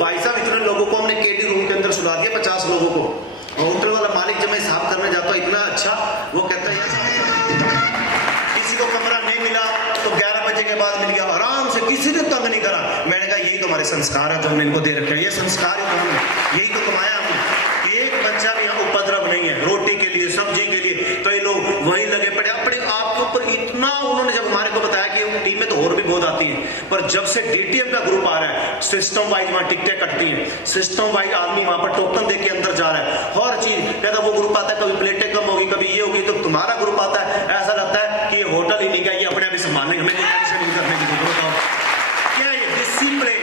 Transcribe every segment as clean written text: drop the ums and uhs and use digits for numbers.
भाई साहब इतने लोगों को हमने केटी रूम के अंदर सुला दिया, 50 लोगों को। होटल वाला मालिक जब मैं हिसाब करने जाता हूँ इतना अच्छा, वो कहता है किसी को कमरा नहीं मिला तो 11 बजे के बाद मिल गया, आराम से, किसी ने तंग नहीं करा। मैंने कहा यही तो हमारे संस्कार है जो हमने इनको दे रखे हैं, ये संस्कार ही तो हमने, यही तो कमाया हमने। एक बच्चा भी यहाँ उपद्रव नहीं है, रोटी के लिए, सब्जी के लिए, कई लोग वहीं लगे पड़े अपने आप के ऊपर। इतना उन्होंने जब हमारे को बताया कि टीम में तो और भी बहुत आती है, पर जब से डीटीएम का ग्रुप आ रहा है, सिस्टम वाइज वहां टिकटें कटती हैं, सिस्टम वाइज आदमी वहां पर टोकन दे के अंदर जा रहा है, हर चीज कहता वो ग्रुप आता है, कभी प्लेटें कम होगी, कभी ये होगी, तो तुम्हारा ग्रुप आता है, ऐसा लगता है कि ये होटल ही नहीं का, ये अपने आप ही संभालने, हमें टेंशन नहीं करने की जरूरत। क्या ये डिसिप्लिन,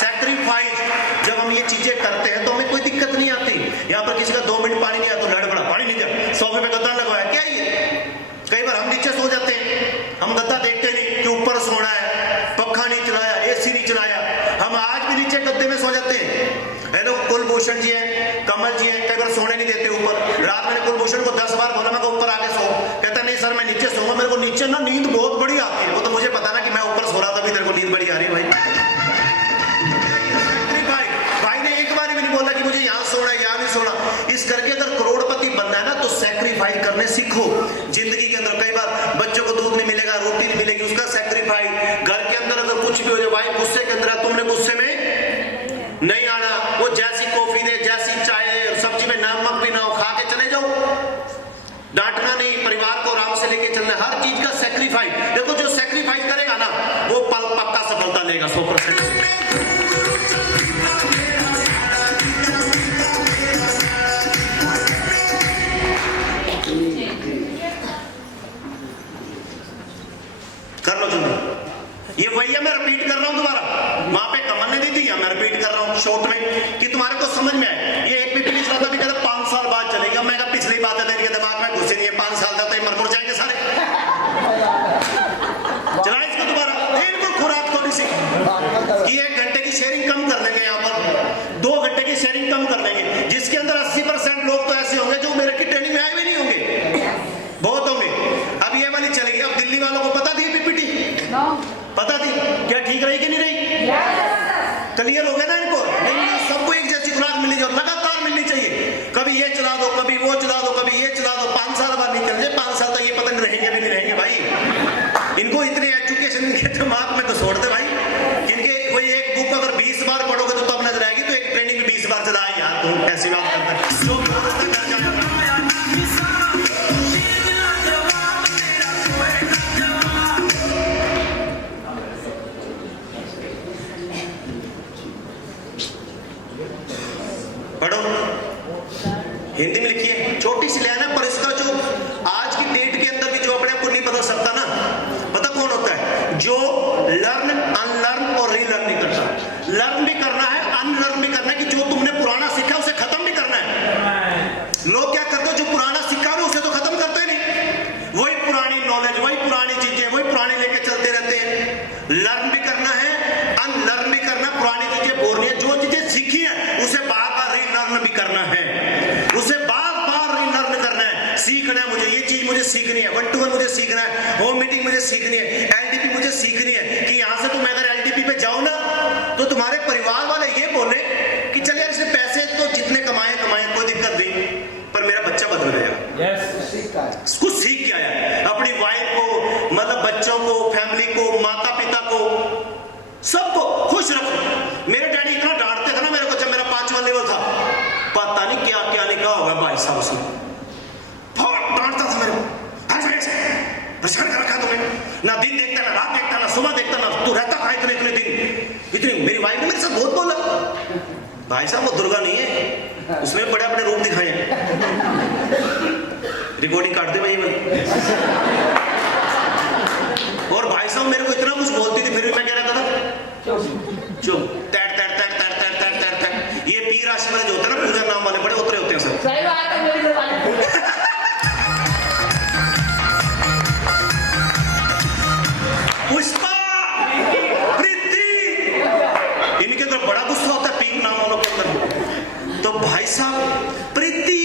सैक्रिफाइस, जब हम ये चीजें करते हैं तो हमें कोई दिक्कत नहीं आती। यहाँ पर किसी का 2 मिनट पानी नहीं आया तो लड़ पड़ा, पानी नहीं दिया, सोफे पे गद्दा लगवाया, क्या ये? कई बार हम नीचे सो जाते हैं, हम गद्दा देखते नहीं कि ऊपर सोना है, पक्खा नहीं चलाया, एसी नहीं चलाया, हम आज भी नीचे गद्दे में सो जाते हैं। हेलो, कुलभूषण जी हैं, कमल जी हैं, कई बार सोने नहीं देते ऊपर। रात मैंने कुलभूषण को 10 बार बोला मैं ऊपर आके सो, कहता नहीं सर मैं नीचे सोऊंगा, मेरे को नीचे ना नींद बहुत बड़ी आती है। वो तो मुझे पता ना कि मैं ऊपर सो रहा था, तेरे को नींद बड़ी आ रही है भाई ने एक बार भी नहीं बोला कि मुझे यहाँ सोना है, यहाँ नहीं सोना। इस करके अगर करोड़पति बनना है ना तो सैक्रिफाइस करने सीखो जिंदगी के अंदर। कई बार बच्चों को दूध नहीं मिलेगा, रोटी नहीं मिलेगी, उसका सैक्रिफाइस। घर के अंदर अगर कुछ भी हो जाए, वाइफ गुस्से के अंदर है, तुमने गुस्से में नहीं आना, वो जैसी कॉफी दे, जैसी चाय दे, सब्जी में नमक भी ना हो, खा के चले जाओ, डांटना नहीं, परिवार को आराम से लेके चलना, हर चीज का सैक्रिफाइस। देखो जो सैक्रिफाइस करेगा ना वो पक्का सफलता लेगा 100%। कर लो जल्दी, ये वही है, मैं रिपीट कर रहा हूं दोबारा, वहां पे कमल ने दी थी, मैं रिपीट कर रहा हूं शॉर्ट में कि तुम्हारे को समझ में आए। ये एक पिछली बात अभी कहता 5 साल बाद चलेगा, मैं कहा पिछली बात है तेरे दिमाग में घुसे नहीं है, 5 साल तक तो मर मुर जाएंगे सारे। चला इसको दोबारा, इनको खुराक थोड़ी सी कि 1 घंटे की शेयरिंग कम कर लेंगे, यहाँ पर 2 घंटे की शेयरिंग कम कर लेंगे, जिसके अंदर 80% लोग तो ऐसे होंगे जो मेरे की ट्रेनिंग में आए भी नहीं होंगे, बहुत होंगे। अब ये वाली चलेगी। अब दिल्ली वालों को पता थी पीपीटी, पता थी क्या, ठीक रही कि नहीं रही? क्लियर हो गया ना इनको? नहीं, सबको एक जैसी खुराक मिलनी चाहिए, लगातार मिलनी चाहिए। कभी ये चला दो, कभी वो चला दो, कभी ये चला दो, 5 साल बाद निकल जाए, 5 साल तक ये पता नहीं रहेंगे भी नहीं रहेंगे भाई। इनको इतनी एजुकेशन इनके दिमाग में तो छोड़ दे भाई, इनके कोई एक बुक अगर 20 बार पढ़ोगे तो तब नजर आएगी, तो एक ट्रेनिंग में 20 बार चला यार, तुम ऐसी बात करते हैं। पढ़ो, हिंदी में लिखी है, छोटी सी लाइन है, पर इसका जो आज की डेट के अंदर भी जो अपने आप को नहीं बदल सकता ना, पता कौन होता है? जो लर्न, अनलर्न और रीलर्न नहीं करता। लर्न भी करना है, अनलर्न भी करना है, कि जो तुमने पुराना सीखा उसे खत्म भी करना है। लोग क्या करते हैं, जो पुराना सीखा है उसे तो खत्म करते नहीं, वही पुरानी नॉलेज, वही पुरानी चीजें, वही पुरानी लेके चलते रहते हैं। लर्न भी करना है, अनलर्न भी करना, पुरानी चीजें बोलनी है, जो चीजें सीखी है उसे बार बार रीलर्न भी करना है, उसे बार बार रीलर्न करना है। सीखना है, मुझे ये चीज मुझे सीखनी है, 1 to 1 मुझे सीखना है, होम मीटिंग मुझे सीखनी है, एलडीपी मुझे सीखनी है, कि यहां से तुम अगर एलडीपी पे जाओ ना तो तुम्हारे परिवार वाले ये बोले कि चल यार इसने पैसे तो जितने कमाए कोई दिक्कत नहीं, पर मेरा बच्चा बदल गया, कुछ सीख के आया, अपनी वाइफ को, मतलब बच्चों को, फैमिली को, माता पिता को, सबको खुश रखो। मेरे डैडी इतना डांटते थे ना मेरे को, जब मेरा 5वां लेवल था, पता नहीं क्या क्या लिखा होगा भाई साहब, उसने बहुत डांटता था मेरे को, परेशान कर रखा तुम्हें, ना दिन देखता, ना रात देखता, ना सुबह देखता, ना तू रहता कहाँ इतने इतने दिन, इतनी। मेरी वाइफ ने मेरे साथ बहुत बोला, भाई साहब वो दुर्गा नहीं है, उसने बड़े अपने रूप दिखाए, रिकॉर्डिंग काट दे भाई। और भाई साहब मेरे को इतना कुछ बोलती थी, फिर भी मैं क्या रहता था, चुप, तैट तैट तैट तैट तैट तैट तैट तैट। ये पी राशि वाले जो होते हैं ना, पूजा नाम वाले, बड़े उतरे होते हैं सर। सही बात है, मेरी पुष्पा, प्रीति, इनके अंदर बड़ा गुस्सा होता है पीक नाम वालों के अंदर। तो भाई साहब प्रीति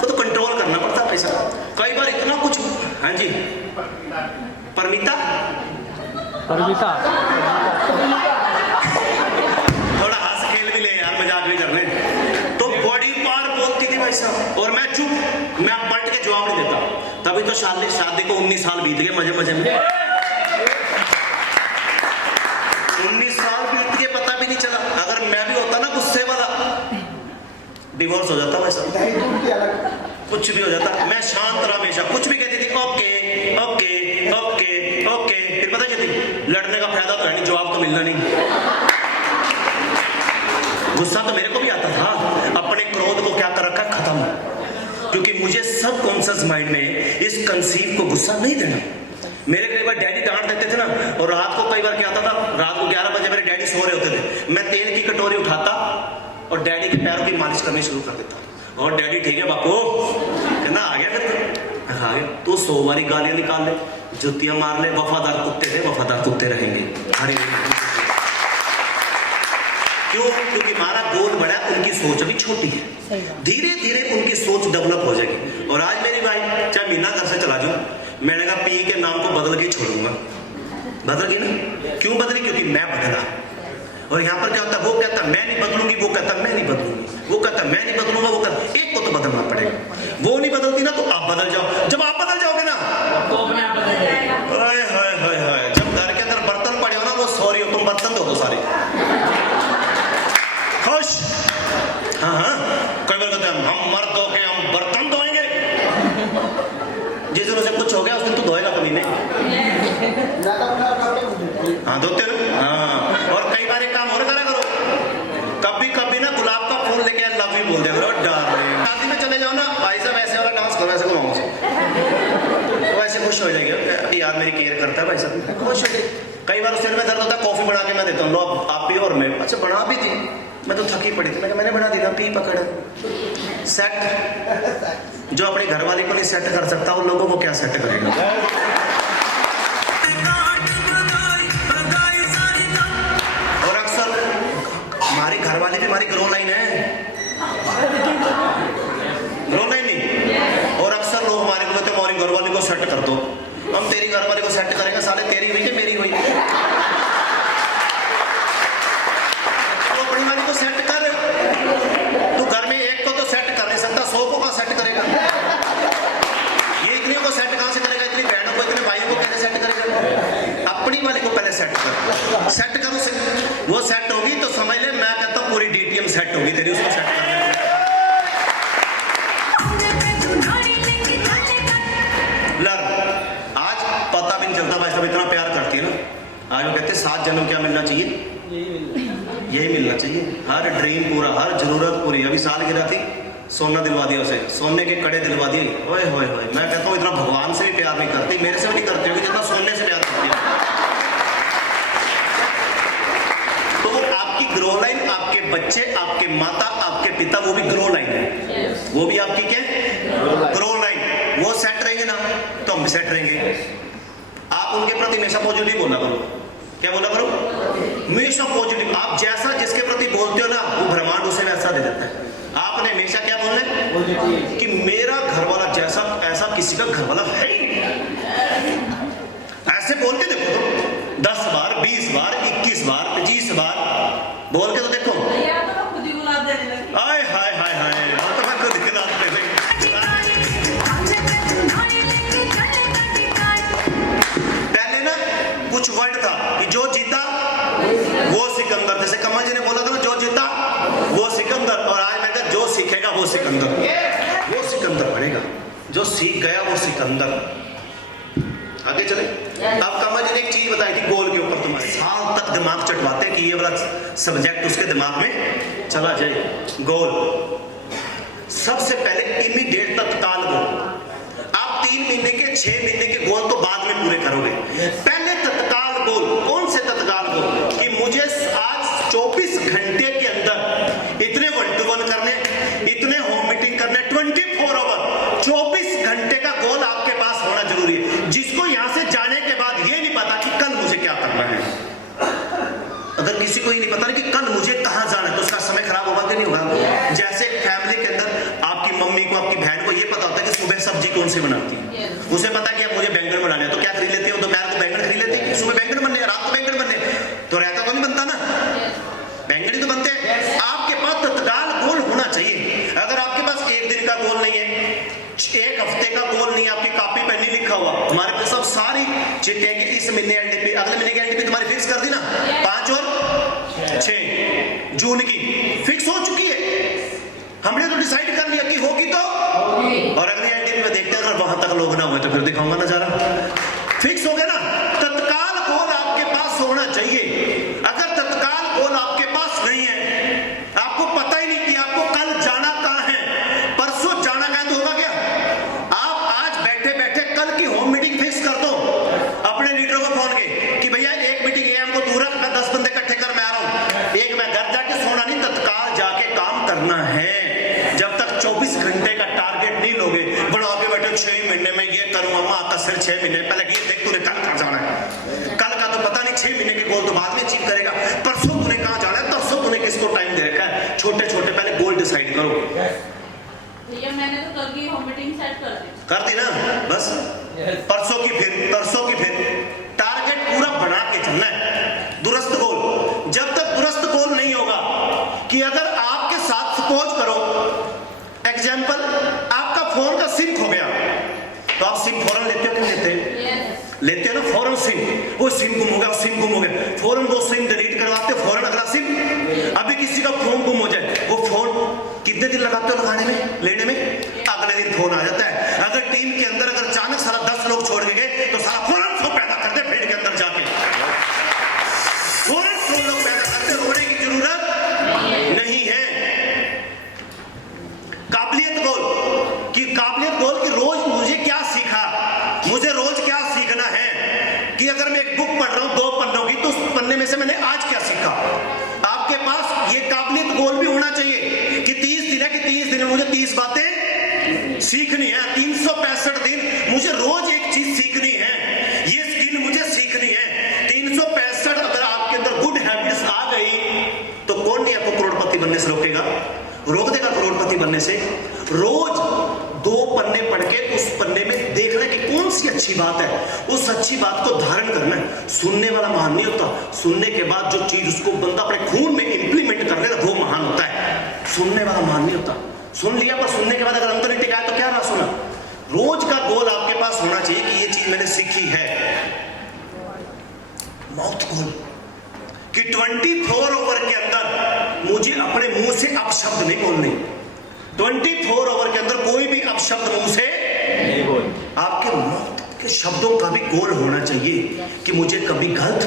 को तो कंट्रोल करना पड़ता है भाई साहब, कई बार इतना कुछ। हाँ जी, परमिता, परमिता साहब, और मैं चुप, मैं पलट के जवाब नहीं देता। तभी तो शादी को 19 साल बीत गए मजे मजे में। 19 साल बीत के पता भी नहीं चला। अगर मैं भी होता ना गुस्से वाला, डिवोर्स हो जाता वैसा, कुछ भी हो जाता। मैं शांत रहा हमेशा, कुछ भी कहती थी ओके ओके ओके ओके। फिर पता क्या थी, लड़ने का फायदा तो है नहीं, जवाब तो मिलना नहीं। गुस्सा तो मेरे को भी आता था, अपने क्रोध को क्या कर रखा है, खत्म। क्योंकि मुझे सबकॉन्शियस माइंड में इस कंसीव को गुस्सा नहीं देना। मेरे कई बार डैडी डांट देते थे ना, और रात को कई बार क्या आता था, रात को 11 बजे मेरे डैडी सो रहे होते थे, मैं तेल की कटोरी उठाता और डैडी के पैरों की मालिश करनी शुरू कर देता। और डैडी ठीक है बापू, कहना आ गया फिर आ गया, तू 100 बारी गालियां निकाल ले, जुतियां मार ले, वफादार कुत्ते थे, वफादार कुत्ते रहेंगे। क्यों? क्योंकि हमारा गोद बड़ा है, उनकी सोच अभी छोटी है, धीरे धीरे उनकी सोच डेवलप हो जाएगी। और आज मेरी भाई चाहे महीना घर से चला जाऊं, मैंने कहा पी के नाम को बदल के छोड़ूंगा। बदल गई ना, क्यों बदली? क्योंकि मैं बदला। और यहाँ पर क्या होता है, वो कहता मैं नहीं बदलूंगी, वो कहता मैं नहीं बदलूंगी, वो कहता मैं नहीं बदलूंगा, वो कहता एक को तो बदलना पड़ेगा। वो नहीं बदलती ना, तो आप बदल जाओ। जब आप बदल जाओगे ना, जब घर के अंदर बर्तन पड़े हो ना, वो सॉरी हो, तुम बर्तन धो दो सारे, खुश। हाँ हाँ, कई बार कहते हैं हम मर्द हो के हम बर्तन धोएंगे। जिस दिन उसे कुछ हो गया उस दिन तो धोएगा कभी नहीं। हाँ धोते हो। हाँ, और कई बार एक काम और करा करो, कभी कभी ना गुलाब का फूल लेके लव यू बोल दिया करो। शादी में चले जाओ ना, भाई साहब ऐसे वाला डांस करो, ऐसे घुमाओ, तो ऐसे खुश हो जाएगी, यार मेरी केयर करता है भाई साहब, खुश हो जाएगी। कई बार सिर में दर्द होता है, कॉफी बना के मैं देता हूँ, लो आप पियो और मैं, अच्छा बना भी दी, मैं तो थकी पड़ी थी, मैंने बना दी ना, पी पकड़ सेट। जो अपने घर वाले को नहीं सेट कर सकता, उन लोगों को क्या सेट करेगा। और अक्सर हमारी घर वाली भी हमारी ग्रो लाइन है, ग्रो लाइन नहीं। और अक्सर लोग हमारे को कहते हैं हमारी घर वाली को सेट कर दो। हम तेरी घर वाली को सेट करेंगे, साले तेरी हुई है मेरी हुई, तो अपनी वाली को सेट कर। तू घर में एक को तो सेट कर नहीं सकता, 100 को सेट करेगा। ये इतने को सेट कहां से करेगा, इतनी बहनों को इतने भाइयों को कैसे सेट करेगा। अपनी वाली को पहले सेट कर, सेट करो से वो सेट होगी तो समझ ले, मैं कहता हूं पूरी डीटीएम सेट होगी तेरी, उसको सेट करने। आज पता भी नहीं चलता भाई साहब, इतना प्यार करती है ना। आज वो कहते हैं 7 जन्म क्या मिलना चाहिए, यही मिलना चाहिए, हर ड्रीम पूरा, हर जरूरत पूरी। अभी सालगिरह थी, सोना दिलवा दिया उसे, सोने के कड़े दिलवा दिए। ओए होए होए, मैं कहता हूँ इतना भगवान से भी प्यार नहीं करती, मेरे से भी नहीं करती होगी जितना सोने से प्यार करती है। तो वो आपकी ग्रो लाइन, आपके बच्चे, आपके माता, आपके पिता, वो भी ग्रो लाइन है, वो भी आपकी क्या ग्रो लाइन। वो सेट रहेंगे ना तो हम भी सेट रहेंगे। आप उनके प्रति हमेशा पॉजिटिव बोला करो। क्या बोला करो? हमेशा पॉजिटिव। आप जैसा जिसके प्रति बोलते हो ना, वो ब्रह्मांड उसे वैसा दे देता है। आपने हमेशा क्या बोलना है कि मेरा घर वाला जैसा, ऐसा किसी का घर वाला है ही नहीं। ऐसे बोल के देखो तो 10 बार, 20 बार, 21 बार, 25 बार बोल के तो देखो। हाय हाय हाय हाय, तो मैं खुद खिला दे। पहले ना कुछ वर्ड था कि जो जीता वो सिकंदर, जैसे कमल जी ने बोला था ना, जो जीता वो सिकंदर। और आज मैं कहता जो सीखेगा वो सिकंदर, वो सिकंदर बनेगा, जो सीख गया वो सिकंदर। आगे चले। अब कमल जी ने एक चीज बताई थी गोल के ऊपर, तुम्हारे साल तक दिमाग चटवाते कि ये वाला सब्जेक्ट उसके दिमाग में चला जाए। गोल सबसे पहले इमीडिएट, तत्काल गोल। आप 3 महीने के, 6 महीने के गोल तो बाद में पूरे करोगे, पहले तत्काल गोल। कौन से तत्काल गोल? कि मुझे आज 24 घंटे के अंदर इतने 1-to-1 करने, इतने होम मीटिंग करने, 24 आवर, 24 घंटे का गोल आपके पास होना जरूरी है। जिसको यहां से जाने के बाद ये नहीं पता कि कल मुझे क्या करना है, अगर किसी को ये नहीं पता कि कल मुझे कहां जाना है, तो उसका समय खराब होगा कि नहीं होगा। जैसे फैमिली के अंदर आपकी मम्मी को, आपकी बहन को ये पता होता है कि सुबह सब्जी कौन सी बनाती है, उसे पता है कि अब मुझे बैंगन बनाने हैं, तो क्या खरीद लेती है, दोपहर को बैंगन खरीद लेती है, सुबह बैंगन बनने, रात को बैंगन बनने, तो रहता तो नहीं बनता ना, बैंगन ही तो बनते हैं। आपके पास तत्काल गोल होना चाहिए। अगर आपके पास 1 दिन का लिखा हुआ हमारे पे सब सारी चिट्ठियां कि इस महीने एलडीपी, अगले महीने की एलडीपी तुम्हारी फिक्स कर दी ना, 5 और 6 जून की फिक्स हो चुकी है। हमने तो डिसाइड कर लिया कि होगी तो, और अगली एलडीपी में देखते हैं अगर वहां तक लोग ना हुए तो फिर दिखाऊंगा नजारा। फिक्स हो गया ना, तत्काल कॉल आपके पास होना चाहिए। अगर तत्काल कॉल आपके पास नहीं है, आपको पता ही नहीं कि आपको कल जाना कहां है, परसों जाना कहां, तो होगा क्या? आप आज बैठे बैठे कल की होम मीटिंग फिक्स कर दो अपने लीडरों को फोन के कि भैया एक मीटिंग ये हमको दूर रख, मैं 10 बंदे इकट्ठे कर मैं आ रहा हूं। एक मैं घर जाके सोना नहीं, तत्काल जाके काम करना है। जब तक 24 घंटे का टारगेट नहीं लोगे, बना के बैठे 6 महीने में ये करूंगा, मां का सिर 6 महीने पहले ये देख तूने कल कहां जाना है, कल का तो पता नहीं, 6 महीने के गोल तो बाद में अचीव करेगा, परसों तूने कहां जाना है, परसों तूने किसको टाइम दे रखा है। छोटे छोटे पहले गोल डिसाइड करो। भैया मैंने तो कल की होम मीटिंग सेट कर दी ना, बस परसों की फिर टारगेट पूरा बना के चलना है, दुरुस्त गोल। जब तक दुरुस्त गोल नहीं होगा कि अगर आपके साथ सपोज करो एग्जाम्पल आपका फोन का सिम खो गया, तो आप सिम फौरन लेते हो कि नहीं लेते? लेते हैं ना फौरन सिम। वो सिम गुम हो गया, फौरन वो सिम डिलीट करवाते, फौरन अगला सिम। अभी किसी का फोन गुम हो जाए, वो फोन कितने दिन लगाते हो लगाने में, लेने में? अगले दिन फोन आ जाता है। अगर टीम के अंदर अगर अचानक सारा 10 लोग छोड़ के गए तो सारा फौरन सो पैदा करते फील्ड के अंदर जाके, फौरन 100 लोग पैदा करते, रोने की जरूरत नहीं है। काबिलियत गोल कि रोज मुझे क्या सीखा, मुझे रोज क्या सीखना है, कि अगर मैं एक बुक पढ़ रहा हूं 2 पन्नों की, तो उस पन्ने में से मैंने आज क्या सीखा। आपके पास ये काबिलियत गोल भी होना चाहिए कि 30 दिन है, कि 30 दिन में मुझे 30 बातें सीखनी है। 365 दिन मुझे रोज एक चीज सीखनी है, ये स्किल मुझे सीखनी है। 365 अगर आपके अंदर गुड हैबिट्स आ गई तो कौन नहीं आपको करोड़पति बनने से रोकेगा, रोक देगा करोड़पति बनने से। रोज 2 पन्ने पढ़ के उस पन्ने में देखना कि कौन सी अच्छी बात है, उस अच्छी बात को धारण करना है। सुनने वाला महान नहीं होता, सुनने के बाद जो चीज उसको बंदा अपने खून में इंप्लीमेंट कर लेगा वो महान होता है। सुनने वाला महान नहीं होता, सुन लिया पर सुनने के बाद अगर अंदर नहीं टिकाया तो क्या रहा सुना। रोज का गोल आपके पास होना चाहिए कि ये चीज मैंने सीखी है। माउथ गोल कि 24 आवर के अंदर मुझे अपने मुंह से अपशब्द नहीं बोलने। 24 आवर के अंदर कोई भी अपशब्द मुंह से नहीं बोल। आपके मुंह के शब्दों का भी गोल होना चाहिए कि मुझे कभी गलत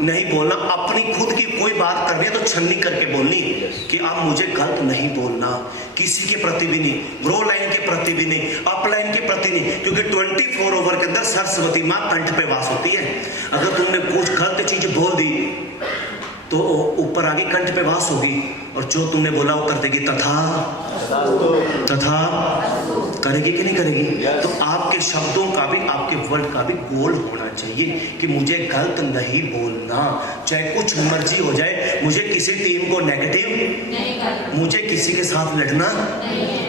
नहीं बोलना। अपनी खुद की कोई बात करनी है तो छन्नी करके बोलनी कि आप मुझे गलत नहीं बोलना, किसी के प्रति भी नहीं, ग्रो लाइन के प्रति भी नहीं, अप लाइन के प्रति नहीं, क्योंकि 24 आवर के अंदर सरस्वती मां कंठ पे वास होती है। अगर तुमने कुछ गलत चीज बोल दी तो ऊपर आगे कंठ पे वास होगी, और जो तुमने बोला वो कर देगी तथा करेगी कि नहीं करेगी। तो आपके शब्दों का भी, आपके वर्ड का भी गोल होना चाहिए कि मुझे गलत नहीं बोलना, चाहे कुछ मर्जी हो जाए। मुझे किसी टीम को नेगेटिव, मुझे किसी के साथ लड़ना,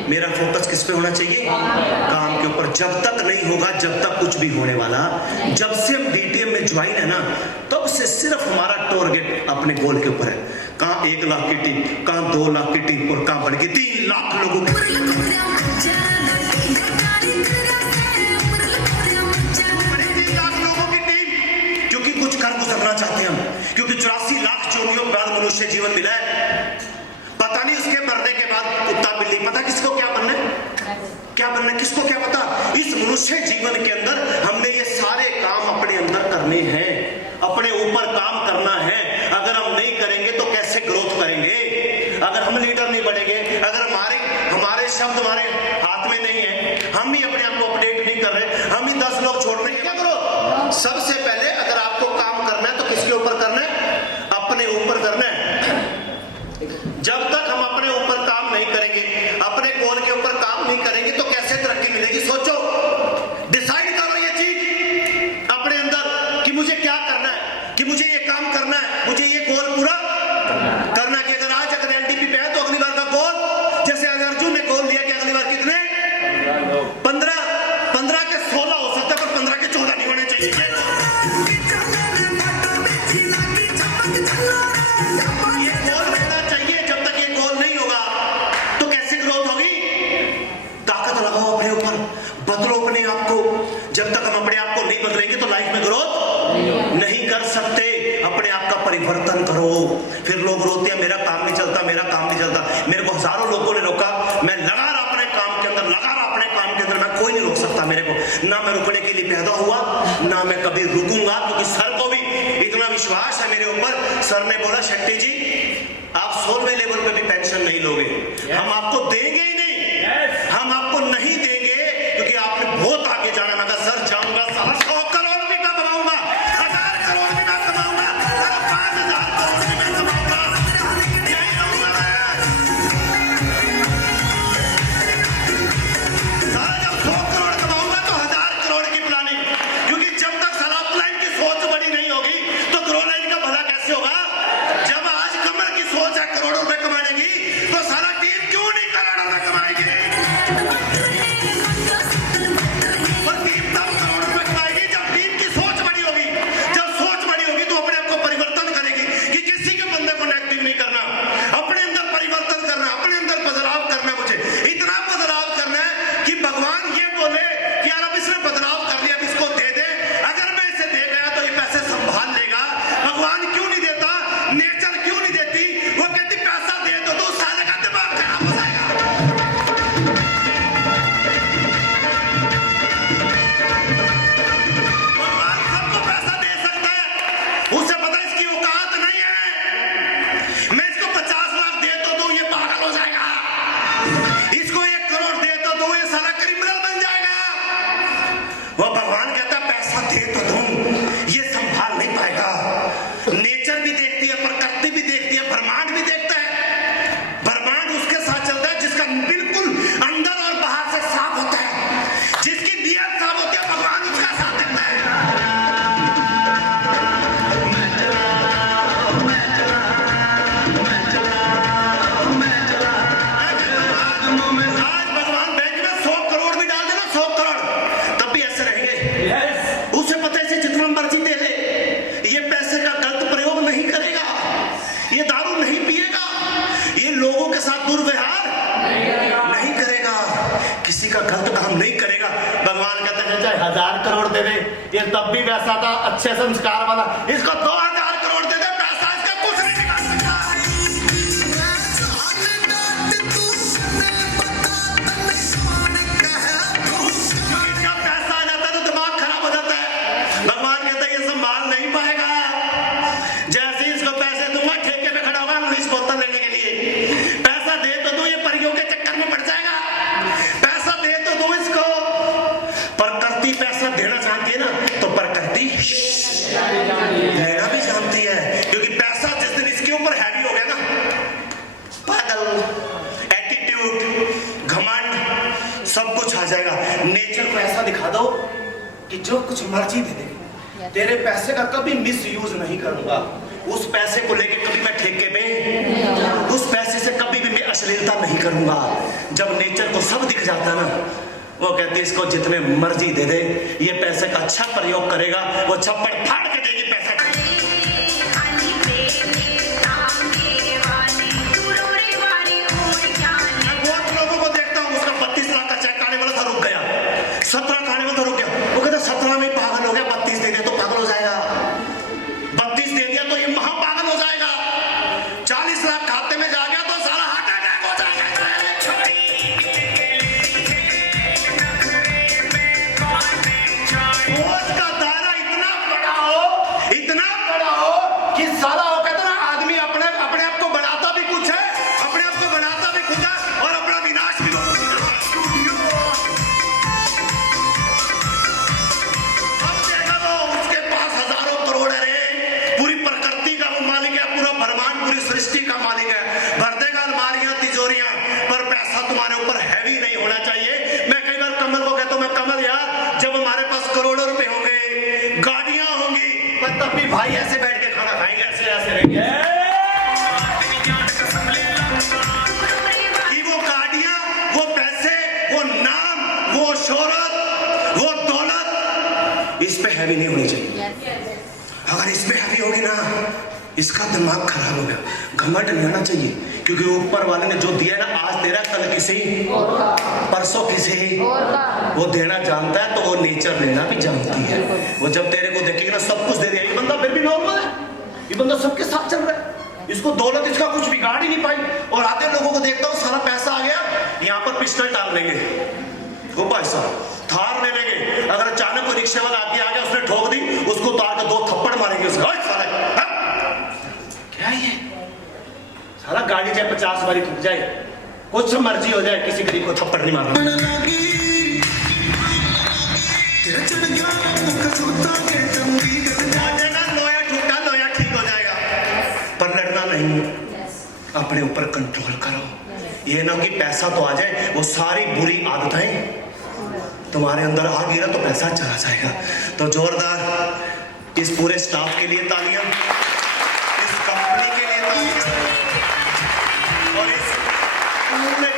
मेरा फोकस किस पे होना चाहिए, काम के ऊपर। जब तक नहीं होगा, जब तक कुछ भी होने वाला। जब से हम डीटीएम में ज्वाइन है ना, तब से सिर्फ हमारा टारगेट अपने गोल के ऊपर है। कहां 1 लाख की टीम, कहां 2 लाख की टीम, और कहां बढ़ गई 3 लाख लोगों की 3 लाख लोगों की टीम। क्योंकि कुछ कर गुजरना चाहते हैं हम, क्योंकि 84 लाख चोरियों के बाद मनुष्य जीवन मिला है। पता नहीं उसके मरने के बाद कुत्ता बिल्ली, पता किसको क्या बनना है, किसको क्या पता। इस मनुष्य जीवन के अंदर हमने ये सारे काम अपने अंदर करने हैं, अपने ऊपर काम करना है। अगर हम नहीं करेंगे तो कैसे ग्रोथ करेंगे। अगर हम लीडर नहीं बढ़ेंगे, अगर हमारे शब्द हमारे हाथ में नहीं है, हम ही अपने आप को अपडेट नहीं कर रहे, हम ही 10 लोग छोड़ रहे हैं, क्या करो। सबसे पहले अगर आपको काम करना है तो किसके ऊपर करना है, अपने ऊपर करना है। जब तक हम अपने ऊपर काम नहीं करेंगे, अपने गोल के ऊपर काम नहीं करेंगे तो कैसे तरक्की मिलेगी। सोचो, डिसाइड करो ये चीज अपने अंदर कि मुझे क्या करना है, कि मुझे ये काम करना है, मुझे ये गोल पूरा करना। कि अगर आज अगर एलडीपी पे है तो अगली बार का गोल, जैसे अर्जुन ने गोल लिया कि अगली बार कितने 15 के 16 हो सकता है, पर 15 के 14 नहीं होने चाहिए। कोई नहीं रोक सकता मेरे को, ना मैं रुकने के लिए पैदा हुआ, ना मैं कभी रुकूंगा, क्योंकि सर को भी इतना विश्वास है मेरे ऊपर। सर ने बोला शेट्टी जी आप 16वें लेवल पे भी पेंशन नहीं लोगे, हम आपको देंगे ही नहीं, हम आपको नहीं देंगे, क्योंकि आपने बहुत आगे जाना। मैं कहा सर जाऊंगा, 100 करोड़ भी मैं कमाऊंगा, 1000 करोड़ भी मैं कमाऊंगा, 5000 करोड़ भी मैं कमाऊंगा, यही रहूंगा मैं। साला जब 100 करोड़ कमाऊंगा तो 1000 करोड़ की प्लानिंग, क्योंकि जब तक साला अपलाइन की सोच बड़ी नहीं होगी तो ग्रो लाइन का भला कैसे होगा। जब आज कमर की सोच है करोड़ों रुपए कमाने की, तो सारा टीम क्यों नहीं करोड़ों रुपए कमाएगी। और टीम तब करोड़ों रुपए कमाएगी जब टीम की सोच बड़ी होगी। जब सोच बड़ी होगी तो अपने आप को परिवर्तन करेगी कि किसी के बंदे को नेगेटिव नहीं करना, अपने अंदर परिवर्तन करना, अपने अंदर बदलाव करना। मुझे इतना बदलाव करना है कि भगवान ये बोले कि यार अब इसने बदलाव कर लिया, अब इसको दे दे। अगर मैं इसे दे गया तो ये पैसे संभाल लेगा। भगवान क्यों नहीं देता, नेचर क्यों नहीं देती, वो कहती पैसा दे तो साले का दिमाग खराब हो जाएगा। भगवान सबको पैसा दे सकता है, उसे पता है इसकी औकात नहीं है। मैं इसको 50 लाख दे तो दूं ये पागल हो जाएगा, इसको 1 करोड़ दे तो दूं ये साला क्रिमिनल बन जाएगा। वो भगवान कहता है पैसा दे तो दूं, ये संभाल नहीं पाएगा। नेचर भी देखती है, प्रकृति भी देखती है, ब्रह्मांड भी देखता है। ब्रह्मांड उसके साथ चलता है जिसका बिल्कुल अंदर और बाहर से साफ होता है, जिसकी नीयत साफ होती है, भगवान उसका साथ देता है। आज भगवान बैंक में 100 करोड़ भी डाल देना, 100 करोड़, तब भी ऐसे रहेंगे। उसे पता है इसे जितना मर्जी दे ले, ये पैसे का गलत प्रयोग नहीं करेगा, ये दारू नहीं पिएगा, ये लोगों के साथ दुर्व्यवहार नहीं करेगा, किसी का गलत काम नहीं करेगा। भगवान कहता है चाहे 1000 करोड़ दे दे, ये तब भी वैसा था, अच्छे संस्कार वाला। इसको 2000 करोड़ दे दे, पैसा इसका कुछ नहीं निकाल सकता। जब पैसा आ जाता है तो दिमाग खराब हो जाता है। भगवान कहता है ये संभाल नहीं पाएगा। जैसे इसको पैसे दूंगा ठेके पे खड़ा होगा 19 बोतल लेने के लिए, पैसा दे तो दूं ये परियों के चक्कर में पड़ जाएगा, पैसा दे तो दूं इसको। प्रकृति पैसा देना चाहती है ना, तो प्रकृति लेना भी जानती है, क्योंकि पैसा जिस दिन इसके ऊपर हैवी हो गया ना, पागल, एटीट्यूड, घमंड, सब कुछ आ जाएगा। नेचर को ऐसा दिखा दो कि जो कुछ मर्जी दे दे, तेरे पैसे का कभी मिस यूज नहीं करूंगा, उस पैसे को लेके कभी मैं ठेके में, उस पैसे से कभी भी मैं अश्लीलता नहीं करूंगा। जब नेचर को सब दिख जाता ना, वो कहती है इसको जितने मर्जी दे दे, ये पैसे का अच्छा प्रयोग करेगा, वो छप्पड़ फाड़ के देगी पैसे। मैं बहुत लोगों को देखता हूँ, उसका 32 लाख का चेक आने वाला था, रुक गया, 17 का आने वाला था, रुक गया। वो कहता 17 में पागल हो गया, 32 दे दिया तो पागल हो जाएगा, 32 दे दिया तो ये महापागल हो जाएगा, 40 लाख खाते में जा गया तो सारा हार्ट अटैक हो जाएगा। सोच का दायरा इतना बड़ा हो कि साला वो कहता ना आदमी अपने आप को बनाता भी कुछ है, अपने आप को बनाता भी कुछ है, और अपना विनाश भी हो। अब देखा वो उसके पास हजारों करोड़ है रे, पूरी प्रकृति का वो मालिक है, पूरा ब्रह्मांड, पूरी सृष्टि का मालिक है, भर देगा अलमारियां तिजोरियां, पर पैसा तुम्हारे ऊपर हैवी नहीं होना चाहिए। मैं कई बार कमल को कहता हूं, मैं कमल यार जब हमारे पास करोड़ों रुपए होंगे, गाड़ियां होंगी, पर तब भी भाई ऐसे बैठ के खाना खाएंगे, ऐसे रहेंगे कि वो गाड़ियां, वो पैसे, वो नाम, वो शोहरत, वो दौलत इस पे हैवी नहीं होनी चाहिए। अगर इस पे हैवी होगी ना, इसका दिमाग खराब हो गया। घमंड नहीं होना चाहिए, क्योंकि ऊपर वाले ने जो दिया ना, आज तेरा कल किसी, परसों किसी, वो देना जानता है, तो वो नेचर लेना भी जानती है। वो जब तेरे को देखेगी ना सब कुछ दे दिया, ये बंदा फिर भी नॉर्मल है, ये बंदा सबके साथ चल रहा है, इसको दौलत इसका कुछ बिगाड़ ही नहीं पाई। और आधे लोगों को देखता हूँ सारा पैसा आ गया, यहाँ पर पिस्टल टांग लेंगे, वो भाई साहब थार ले लेंगे, अगर अचानक कोई रिक्शे वाला आगे आ गया, उसने ठोक दी, उसको उतार के 2 थप्पड़ मारेंगे उसे। ओए साले, क्या ये साला गाड़ी चाहे 50 बारी ठुक जाए, कुछ मर्जी हो जाए, किसी गरीब को थप्पड़ नहीं मारना। लोया ठुका, लोया ठीक हो जाएगा, पर लड़ना नहीं। अपने ऊपर कंट्रोल करो, ये ना कि पैसा तो आ जाए, वो सारी बुरी आदतें तुम्हारे अंदर आ गई ना तो पैसा चला जाएगा। तो जोरदार इस पूरे स्टाफ के लिए तालियां, इस कंपनी के लिए तालियां, और इस पूरे